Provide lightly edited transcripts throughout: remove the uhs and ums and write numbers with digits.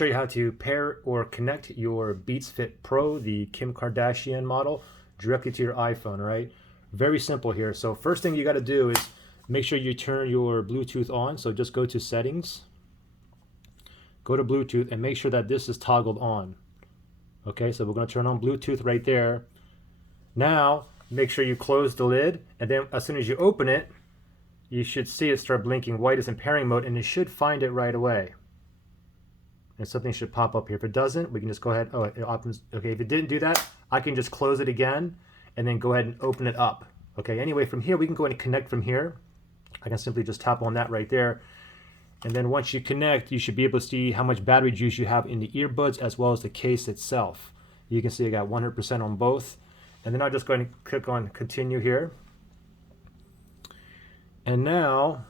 Show you how to pair or connect your Beats Fit Pro, the Kim Kardashian model, directly to your iPhone, right? Very simple here. So first thing you got to do is make sure you turn your Bluetooth on. So just go to settings, go to Bluetooth, and make sure that this is toggled on. Okay, so we're going to turn on Bluetooth right there. Now make sure you close the lid, and then as soon as you open it, you should see it start blinking white as in pairing mode, and it should find it right away. And something should pop up here. If it doesn't, we can just go ahead. Oh, it opens. Okay, if it didn't do that, I can just close it again and then go ahead and open it up. Okay, anyway, from here, we can go ahead and connect from here. I can simply just tap on that right there. And then once you connect, you should be able to see how much battery juice you have in the earbuds as well as the case itself. You can see I got 100% on both. And then I'll just go ahead and click on continue here. And now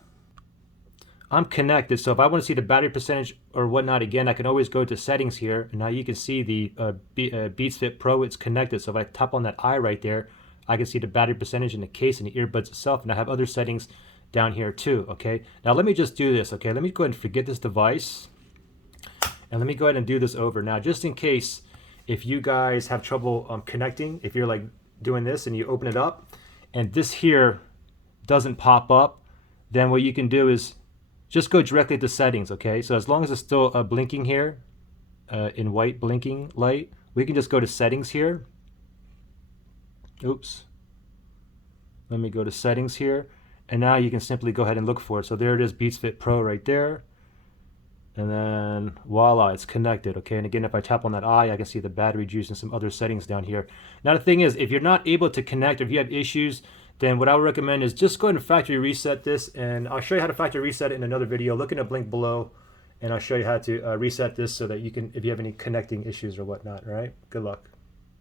I'm connected, so if I want to see the battery percentage or whatnot again, I can always go to settings here, and now you can see the Beats Fit Pro, it's connected. So if I tap on that eye right there, I can see the battery percentage in the case and the earbuds itself, and I have other settings down here too. Okay, now let me just do this. Okay, let me go ahead and forget this device, and let me go ahead and do this over. Now, just in case if you guys have trouble connecting, if you're like doing this and you open it up, and this here doesn't pop up, then what you can do is just go directly to settings, okay? So as long as it's still blinking here, in white blinking light, we can just go to settings here. Oops. Let me go to settings here. And now you can simply go ahead and look for it. So there it is, Beats Fit Pro right there. And then voila, it's connected, okay? And again, if I tap on that eye, I can see the battery juice and some other settings down here. Now the thing is, if you're not able to connect, or if you have issues, then what I would recommend is just go ahead and factory reset this, and I'll show you how to factory reset it in another video. Look in the link below, and I'll show you how to reset this so that you can, if you have any connecting issues or whatnot, all right? Good luck.